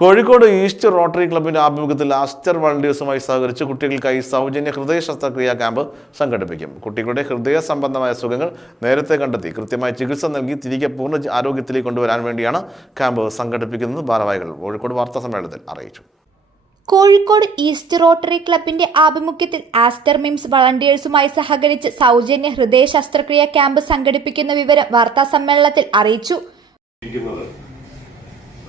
Kozhikode east rotary ക്ലബിന്റെ ആഭിമുഖ്യത്തിൽ Aster വളണ്ടിയേഴ്സുമായി സഹകരിച്ച് കുട്ടികൾക്കായി സൗജന്യ ഹൃദയ ശസ്ത്രക്രിയാ ക്യാമ്പ് സംഘടിപ്പിക്കും. കുട്ടികളുടെ ഹൃദയ സംബന്ധമായ അസുഖങ്ങൾ നേരത്തെ കണ്ടെത്തി കൃത്യമായ ചികിത്സ നൽകി തിരികെ പൂർണ ആരോഗ്യത്തിലേക്ക് കൊണ്ടുവരാൻ വേണ്ടിയാണ് ക്യാമ്പ് സംഘടിപ്പിക്കുന്നത് ഭാരവാഹികൾ കോഴിക്കോട് വാർത്താ സമ്മേളനത്തിൽ അറിയിച്ചു. കോഴിക്കോട് ഈസ്റ്റ് റോട്ടറി ക്ലബിന്റെ ആഭിമുഖ്യത്തിൽ ആസ്റ്റർ മിംസ് വളണ്ടിയേഴ്സുമായി സഹകരിച്ച് സൗജന്യ ഹൃദയ ശസ്ത്രക്രിയ ക്യാമ്പ് സംഘടിപ്പിക്കുന്ന വിവരം വാർത്താ സമ്മേളനത്തിൽ അറിയിച്ചു.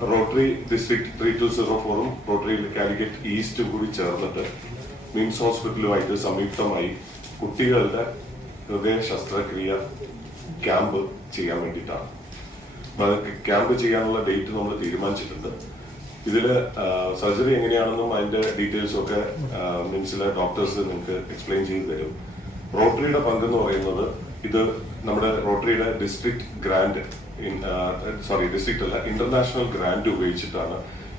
Rotary district three two zero ഫോറും റോട്ടറി കാലിക്കറ്റ് ഈസ്റ്റും കൂടി ചേർന്നിട്ട് മിംസ് ഹോസ്പിറ്റലുമായിട്ട് സംയുക്തമായി കുട്ടികളുടെ ഹൃദയ ശസ്ത്രക്രിയ ക്യാമ്പ് ചെയ്യാൻ വേണ്ടിയിട്ടാണ്. ക്യാമ്പ് ചെയ്യാനുള്ള ഡേറ്റ് നമ്മൾ തീരുമാനിച്ചിട്ടുണ്ട്. ഇതിൽ സർജറി എങ്ങനെയാണെന്നും അതിന്റെ ഡീറ്റെയിൽസും ഒക്കെ മിംസിലെ ഡോക്ടേഴ്സ് നിങ്ങൾക്ക് എക്സ്പ്ലെയിൻ ചെയ്തു തരും. റോട്ടറിയുടെ പങ്കെന്ന് പറയുന്നത് ഇത് നമ്മുടെ റോട്ടറിയുടെ ഡിസ്ട്രിക്ട് ഗ്രാൻഡ് സോറി ഡിസ്ട്രിക്ട് അല്ല ഇന്റർനാഷണൽ ഗ്രാന്റ് ഉപയോഗിച്ചിട്ടാണ്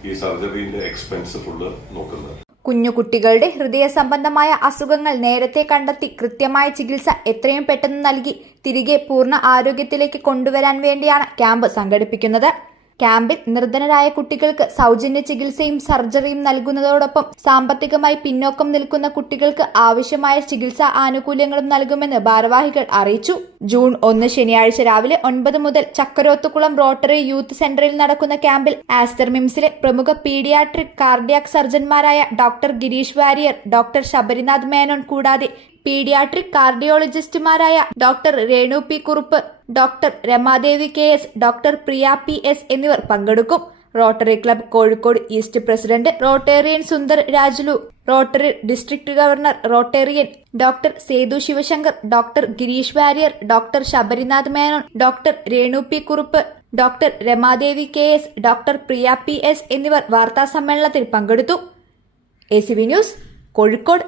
ഈ സർജറിന്റെ എക്സ്പെൻസ് ഫുള്ള് നോക്കുന്നത്. കുഞ്ഞു കുട്ടികളുടെ ഹൃദയ സംബന്ധമായ അസുഖങ്ങൾ നേരത്തെ കണ്ടെത്തി കൃത്യമായ ചികിത്സ എത്രയും പെട്ടെന്ന് നൽകി തിരികെ പൂർണ ആരോഗ്യത്തിലേക്ക് കൊണ്ടുവരാൻ വേണ്ടിയാണ് ക്യാമ്പ് സംഘടിപ്പിക്കുന്നത്. ക്യാമ്പിൽ നിർധനരായ കുട്ടികൾക്ക് സൗജന്യ ചികിത്സയും സർജറിയും നൽകുന്നതോടൊപ്പം സാമ്പത്തികമായി പിന്നോക്കം നിൽക്കുന്ന കുട്ടികൾക്ക് ആവശ്യമായ ചികിത്സാ ആനുകൂല്യങ്ങളും നൽകുമെന്ന് ഭാരവാഹികൾ അറിയിച്ചു. ജൂൺ ഒന്ന് ശനിയാഴ്ച രാവിലെ ഒൻപത് മുതൽ ചക്കരോത്തുകുളം റോട്ടറി യൂത്ത് സെന്ററിൽ നടക്കുന്ന ക്യാമ്പിൽ ആസ്റ്റർ മിംസിലെ പ്രമുഖ പീഡിയാട്രിക് കാർഡിയാക് സർജന്മാരായ ഡോക്ടർ ഗിരീഷ് വാരിയർ ഡോക്ടർ ശബരിനാഥ് മേനോൻ കൂടാതെ paediatric കാർഡിയോളജിസ്റ്റുമാരായ doctor Renu P Kurup doctor Ramadevi K S doctor Priya P S എന്നിവർ പങ്കെടുക്കും. Rotary club Kozhikode east president rotarian Sundar Rajulu rotary district governor rotarian doctor Sethu Sivasankar doctor Girish Warrier doctor Sabarinath Menon doctor Renu P Kurup doctor Ramadevi K S doctor Priya P S എന്നിവർ വാർത്താ സമ്മേളനത്തിൽ പങ്കെടുത്തു. A news Kozhikode.